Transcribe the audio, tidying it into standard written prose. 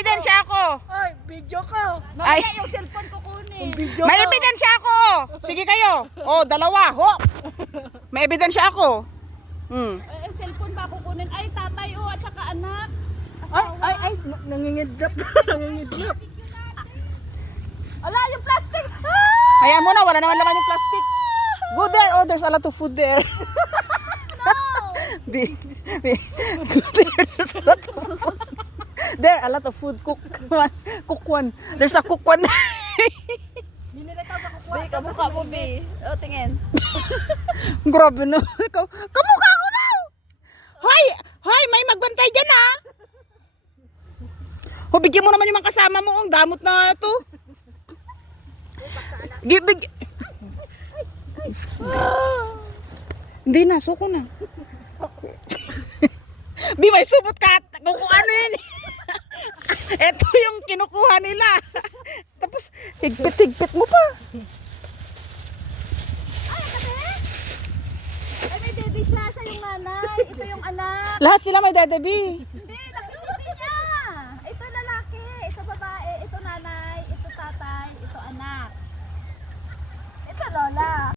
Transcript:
ebidensya ako. Ay, video ko. Ay. Mamaya yung cellphone ko kunin. Video May ko. ebidensya ako. Sige kayo. Oh, dalawa. Ho. May ebidensya ako. Yung cellphone ba kukunin? Ay, tatay at saka anak. Ay, nangingidlap. Nangingidlap. Ala, yung plastic. Hayaan mo na, wala naman laman yung plastic. Go there. Oh, there's a lot of food there. Be, there's a lot of food. There, a lot of food. Cook one. There's a cook one. Be, kamukha mo, Be. O, tingin. Grabe na. Kamukha ko daw. Hoy, hoy, may magbantay dyan ha. O, bigyan mo naman yung mga kasama mo. Ang damot na ito. Gibig. Hindi na, suko na. Bi, may subot ka. Kung ano yan. Ito yung kinukuha nila. Tapos, higpit-higpit mo pa. Ay, may baby siya. Siya yung nanay. Ito yung anak. Lahat sila may dadabi.